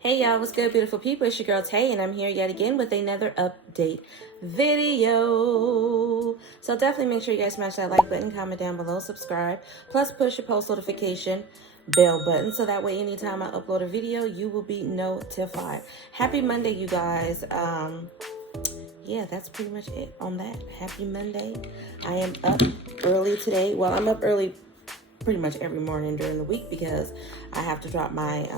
Hey y'all, what's good, beautiful people? It's your girl Tay, and I'm here yet again with another update video. So definitely make sure you guys smash that like button, comment down below, subscribe, plus push your post notification bell button so that way anytime I upload a video, you will be notified. Happy Monday, you guys. Yeah, that's pretty much it on that. Happy Monday. I am up early today. Well, I'm up early pretty much every morning during the week because I have to drop my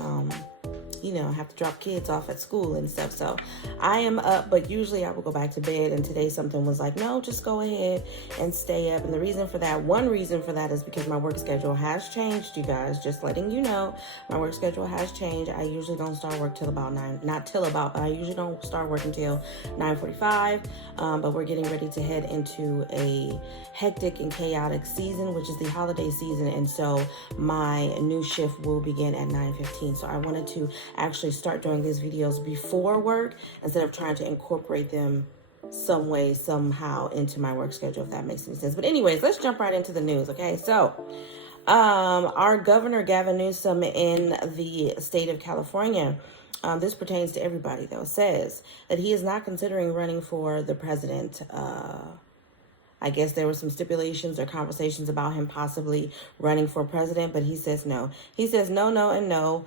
I have to drop kids off at school and stuff. So I am up, but usually I will go back to bed. And today something was like, no, just go ahead and stay up. And one reason for that is because my work schedule has changed, you guys. Just letting you know, my work schedule has changed. I usually don't start work till about 9, but I usually don't start work until 9:45. But we're getting ready to head into a hectic and chaotic season, which is the holiday season. And so my new shift will begin at 9:15. So I wanted to actually start doing these videos before work instead of trying to incorporate them some way, somehow into my work schedule, if that makes any sense. But anyways, let's jump right into the news, okay? So, our governor, Gavin Newsom, in the state of California, this pertains to everybody, though, says that he is not considering running for the president. I guess there were some stipulations or conversations about him possibly running for president, but he says no. He says no, and no.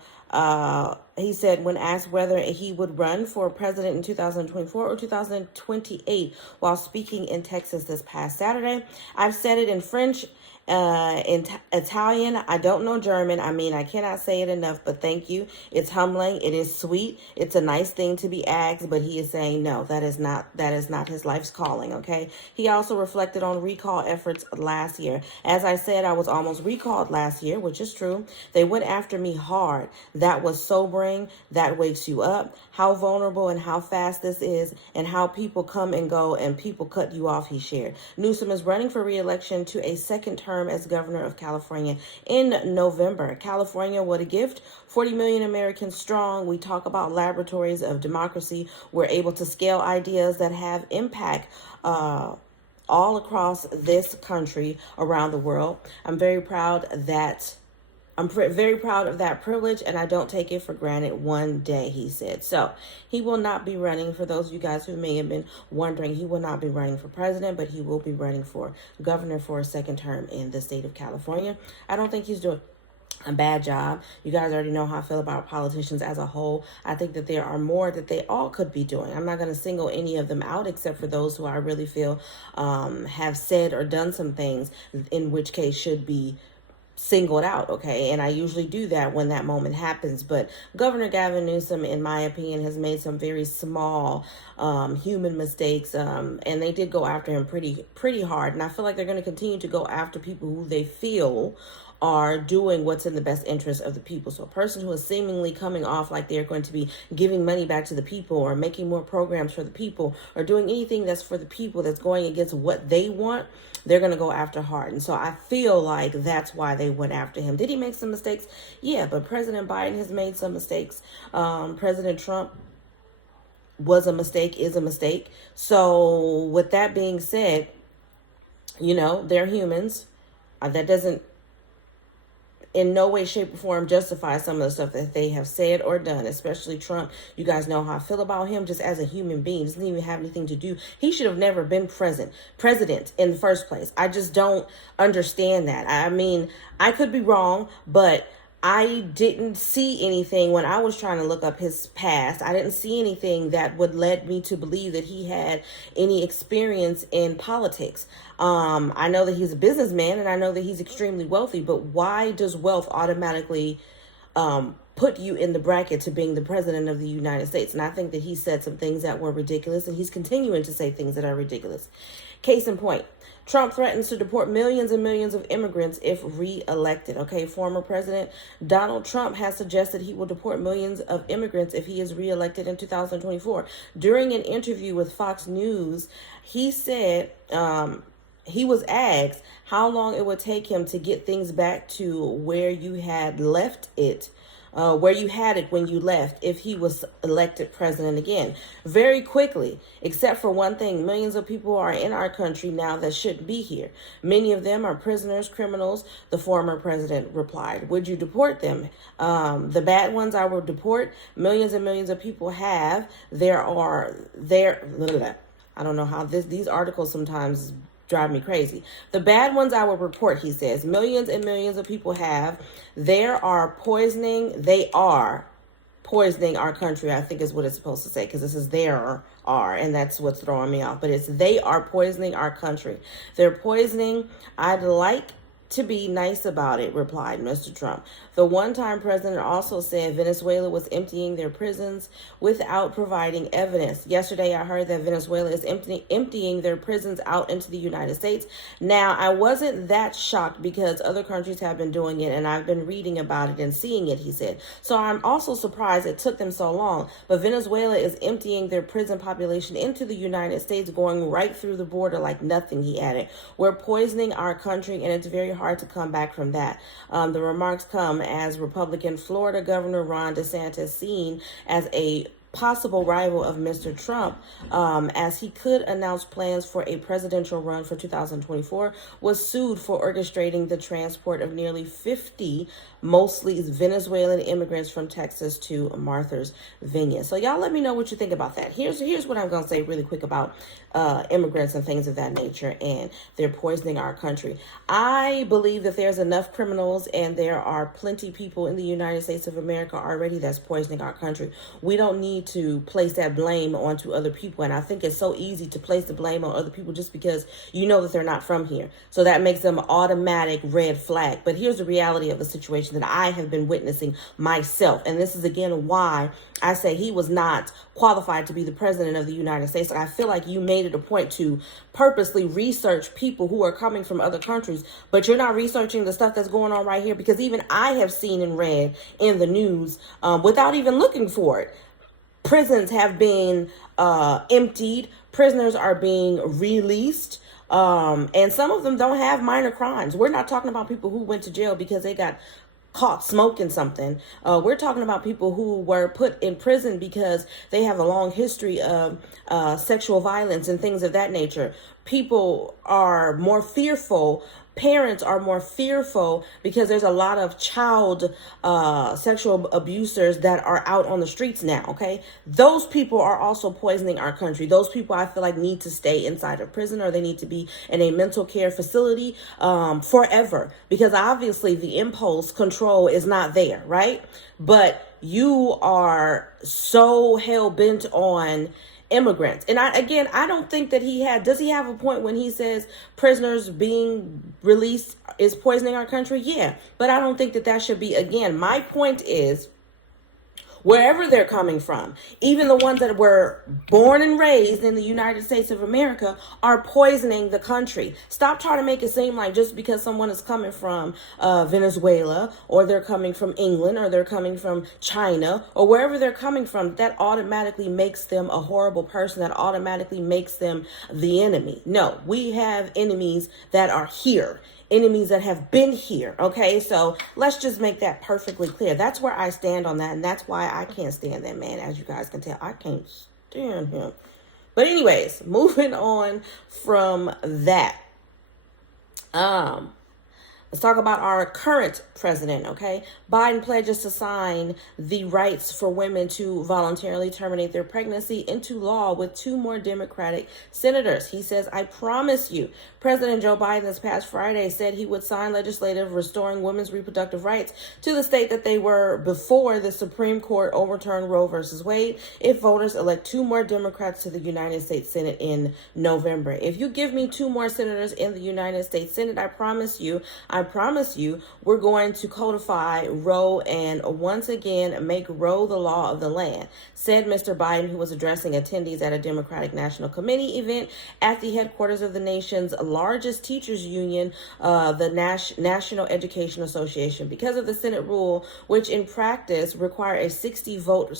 He said when asked whether he would run for president in 2024 or 2028 while speaking in Texas this past Saturday, I've said it in French, in Italian. I don't know German. I mean, I cannot say it enough, but thank you. It's humbling. It is sweet. It's a nice thing to be asked, but he is saying no, that is not his life's calling. Okay. He also reflected on recall efforts last year. As I said, I was almost recalled last year, which is true. They went after me hard. That was sobering. That wakes you up. How vulnerable and how fast this is, and how people come and go and people cut you off, he shared. Newsom is running for re-election to a second term as governor of California in November. California, what a gift. 40 million Americans strong. We talk about laboratories of democracy. We're able to scale ideas that have impact all across this country, around the world. I'm very proud of that privilege, and I don't take it for granted one day, he said. So he will not be running. For those of you guys who may have been wondering, he will not be running for president, but he will be running for governor for a second term in the state of California. I don't think he's doing a bad job. You guys already know how I feel about politicians as a whole. I think that there are more that they all could be doing. I'm not going to single any of them out except for those who I really feel have said or done some things, in which case should be singled out, okay? And I usually do that when that moment happens. But Governor Gavin Newsom, in my opinion, has made some very small human mistakes, and they did go after him pretty hard. And I feel like they're going to continue to go after people who they feel are doing what's in the best interest of the people. So a person who is seemingly coming off like they're going to be giving money back to the people, or making more programs for the people, or doing anything that's for the people that's going against what they want, they're going to go after hard. And so I feel like that's why they went after him. Did he make some mistakes? Yeah, but President Biden has made some mistakes. President Trump was a mistake, is a mistake. So with that being said, they're humans. That doesn't in no way, shape, or form justify some of the stuff that they have said or done, especially Trump. You guys know how I feel about him just as a human being. Doesn't even have anything to do. He should have never been president in the first place. I just don't understand that. I mean, I could be wrong, but I didn't see anything when I was trying to look up his past. I didn't see anything that would lead me to believe that he had any experience in politics. I know that he's a businessman, and I know that he's extremely wealthy, but why does wealth automatically put you in the bracket to being the president of the United States? And I think that he said some things that were ridiculous, and he's continuing to say things that are ridiculous. Case in point, Trump threatens to deport millions and millions of immigrants if re-elected. Okay, former President Donald Trump has suggested he will deport millions of immigrants if he is re-elected in 2024. During an interview with Fox News, he said he was asked how long it would take him to get things back to where you had left it where you had it when you left if he was elected president again. Very quickly, except for one thing, millions of people are in our country now that shouldn't be here. Many of them are prisoners, criminals, the former president replied. Would you deport them? The bad ones I will deport. Millions and millions of people have. I don't know how these articles sometimes drive me crazy. The bad ones I will report, he says. Millions and millions of people have. They are poisoning our country, I think is what it's supposed to say, because this is and that's what's throwing me off. But it's they are poisoning our country. They're poisoning. I'd like to be nice about it, replied Mr. Trump. The one-time president also said Venezuela was emptying their prisons without providing evidence. Yesterday, I heard that Venezuela is emptying their prisons out into the United States. Now, I wasn't that shocked because other countries have been doing it, and I've been reading about it and seeing it, he said. So I'm also surprised it took them so long. But Venezuela is emptying their prison population into the United States, going right through the border like nothing, he added. We're poisoning our country, and it's very hard to come back from that. The remarks come as Republican Florida Governor Ron DeSantis, seen as a possible rival of Mr. Trump, as he could announce plans for a presidential run for 2024, was sued for orchestrating the transport of nearly 50 mostly Venezuelan immigrants from Texas to Martha's Vineyard. So y'all let me know what you think about that. Here's what I'm going to say really quick about immigrants and things of that nature, and they're poisoning our country. I believe that there's enough criminals and there are plenty people in the United States of America already that's poisoning our country. We don't need to place that blame onto other people, and I think it's so easy to place the blame on other people just because you know that they're not from here. So that makes them automatic red flag. But here's the reality of the situation that I have been witnessing myself, and this is again why I say he was not qualified to be the president of the United States. I feel like you made it a point to purposely research people who are coming from other countries, but you're not researching the stuff that's going on right here, because even I have seen and read in the news without even looking for it. Prisons have been emptied. Prisoners are being released. And some of them don't have minor crimes. We're not talking about people who went to jail because they got caught smoking something. We're talking about people who were put in prison because they have a long history of sexual violence and things of that nature. People are more fearful. Parents are more fearful because there's a lot of child sexual abusers that are out on the streets now, okay? Those people are also poisoning our country. Those people, I feel like, need to stay inside of prison, or they need to be in a mental care facility forever, because obviously the impulse control is not there, right? But you are so hell-bent on immigrants. And I don't think that does he have a point when he says prisoners being released is poisoning our country? Yeah, but I don't think that should be, again, my point is, wherever they're coming from, even the ones that were born and raised in the United States of America, are poisoning the country. Stop trying to make it seem like just because someone is coming from Venezuela, or they're coming from England, or they're coming from China, or wherever they're coming from, that automatically makes them a horrible person, that automatically makes them the enemy. No, we have enemies that are here. Enemies that have been here, okay? So let's just make that perfectly clear. That's where I stand on that, and that's why I can't stand that man. As you guys can tell, I can't stand him. But anyways, moving on from that. Let's talk about our current president, okay? Biden pledges to sign the rights for women to voluntarily terminate their pregnancy into law with 2 more Democratic senators. He says, I promise you. President Joe Biden this past Friday said he would sign legislation restoring women's reproductive rights to the state that they were before the Supreme Court overturned Roe versus Wade if voters elect 2 more Democrats to the United States Senate in November. If you give me 2 more senators in the United States Senate, I promise you, we're going to codify Roe and once again make Roe the law of the land, said Mr. Biden, who was addressing attendees at a Democratic National Committee event at the headquarters of the nation's largest teachers union, the National Education Association. Because of the Senate rule, which in practice require a 60-vote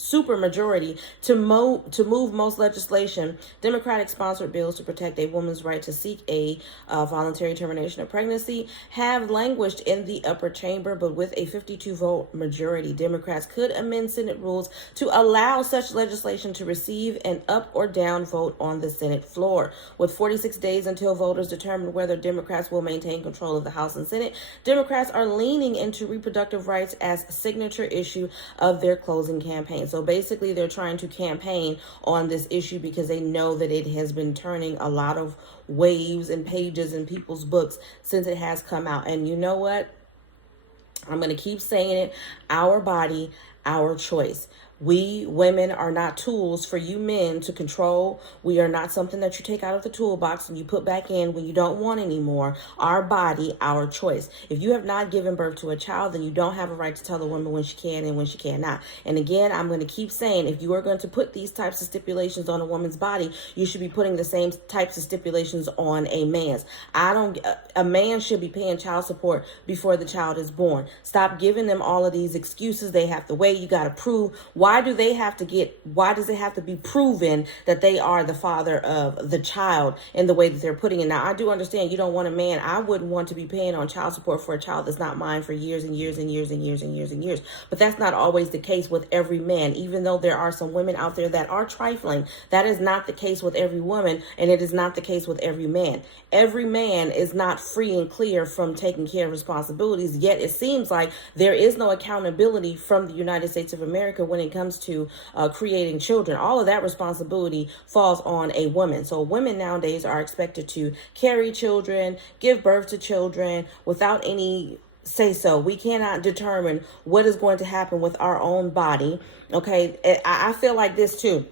super majority to move most legislation, Democratic-sponsored bills to protect a woman's right to seek a voluntary termination of pregnancy have languished in the upper chamber, but with a 52-vote majority, Democrats could amend Senate rules to allow such legislation to receive an up or down vote on the Senate floor. With 46 days until voters determine whether Democrats will maintain control of the House and Senate, Democrats are leaning into reproductive rights as a signature issue of their closing campaign. So basically, they're trying to campaign on this issue because they know that it has been turning a lot of waves and pages in people's books since it has come out. And you know what? I'm going to keep saying it. Our body, our choice. We women are not tools for you men to control. We are not something that you take out of the toolbox and you put back in when you don't want anymore. Our body, our choice. If you have not given birth to a child, then you don't have a right to tell a woman when she can and when she cannot. And again, I'm going to keep saying, if you are going to put these types of stipulations on a woman's body, you should be putting the same types of stipulations on a man's. A man should be paying child support before the child is born. Stop giving them all of these excuses. They have to wait. You got to prove. Why does it have to be proven that they are the father of the child in the way that they're putting it? Now, I do understand you don't want a man. I wouldn't want to be paying on child support for a child that's not mine for years and years and years and years and years and years. But that's not always the case with every man. Even though there are some women out there that are trifling, that is not the case with every woman, and it is not the case with every man. Every man is not free and clear from taking care of responsibilities, yet it seems like there is no accountability from the United States of America when it comes to creating children. All of that responsibility falls on a woman. So women nowadays are expected to carry children, give birth to children without any say so. We cannot determine what is going to happen with our own body. Okay, I feel like this too.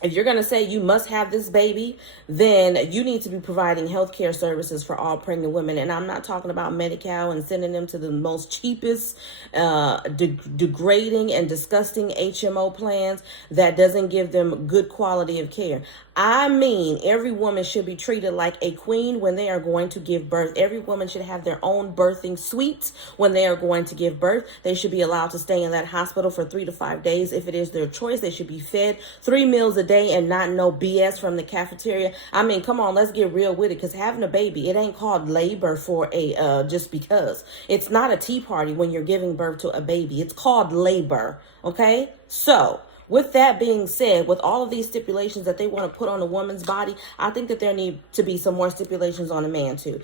If you're going to say you must have this baby, then you need to be providing health care services for all pregnant women. And I'm not talking about Medi-Cal and sending them to the most cheapest, degrading and disgusting HMO plans that doesn't give them good quality of care. I mean, every woman should be treated like a queen when they are going to give birth. Every woman should have their own birthing suite when they are going to give birth. They should be allowed to stay in that hospital for 3 to 5 days if it is their choice. They should be fed 3 meals a day and not no BS from the cafeteria. I mean, come on, let's get real with it, because having a baby, it ain't called labor for a just because. It's not a tea party when you're giving birth to a baby. It's called labor, okay? So with that being said, with all of these stipulations that they want to put on a woman's body, I think that there need to be some more stipulations on a man too.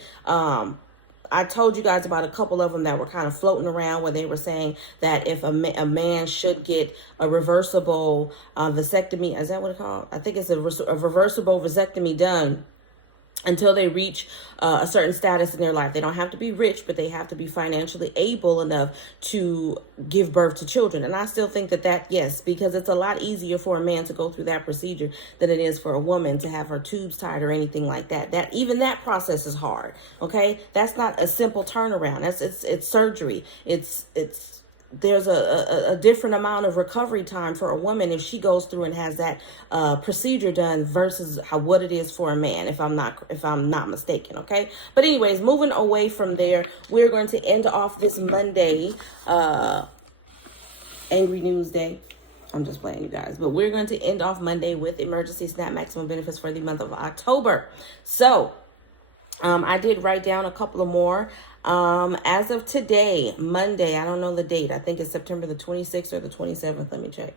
I told you guys about a couple of them that were kind of floating around where they were saying that if a man should get a reversible vasectomy, is that what it's called? I think it's a reversible vasectomy done until they reach a certain status in their life. They don't have to be rich, but they have to be financially able enough to give birth to children. And I still think that yes, because it's a lot easier for a man to go through that procedure than it is for a woman to have her tubes tied or anything like that. Even that process is hard. Okay, that's not a simple turnaround. It's surgery. There's a different amount of recovery time for a woman if she goes through and has that procedure done versus what it is for a man, if I'm not mistaken. Okay, but anyways, moving away from there, we're going to end off this Monday, Angry News Day. I'm just playing, you guys, but we're going to end off Monday with emergency SNAP maximum benefits for the month of October. So I did write down a couple of more. As of today, Monday, I don't know the date. I think it's September the 26th or the 27th. Let me check.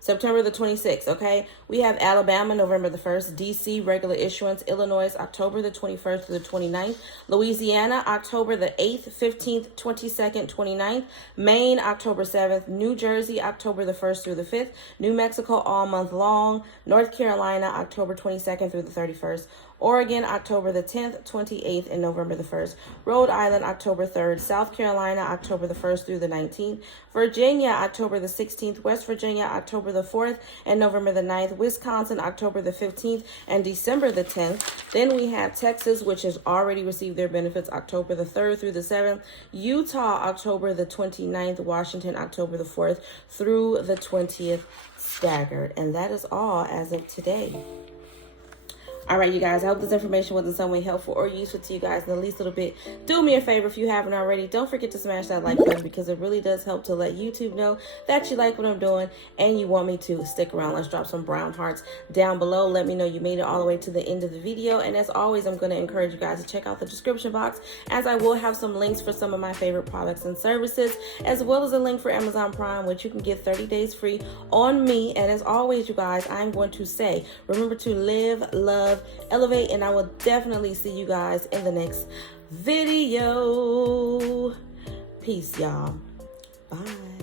September the 26th, okay? We have Alabama, November the 1st. D.C., regular issuance. Illinois, October the 21st to the 29th. Louisiana, October the 8th, 15th, 22nd, 29th. Maine, October 7th. New Jersey, October the 1st through the 5th. New Mexico, all month long. North Carolina, October 22nd through the 31st. Oregon, October the 10th, 28th, and November the 1st. Rhode Island, October 3rd. South Carolina, October the 1st through the 19th. Virginia, October the 16th. West Virginia, October the 4th and November the 9th. Wisconsin, October the 15th and December the 10th. Then we have Texas, which has already received their benefits, October the 3rd through the 7th. Utah, October the 29th. Washington, October the 4th through the 20th, staggered. And that is all as of today. All right, you guys, I hope this information was in some way helpful or useful to you guys in the least little bit. Do me a favor if you haven't already. Don't forget to smash that like button because it really does help to let YouTube know that you like what I'm doing and you want me to stick around. Let's drop some brown hearts down below. Let me know you made it all the way to the end of the video. And as always, I'm going to encourage you guys to check out the description box, as I will have some links for some of my favorite products and services, as well as a link for Amazon Prime, which you can get 30 days free on me. And as always, you guys, I'm going to say, remember to live, love, elevate, and I will definitely see you guys in the next video. Peace, y'all. Bye.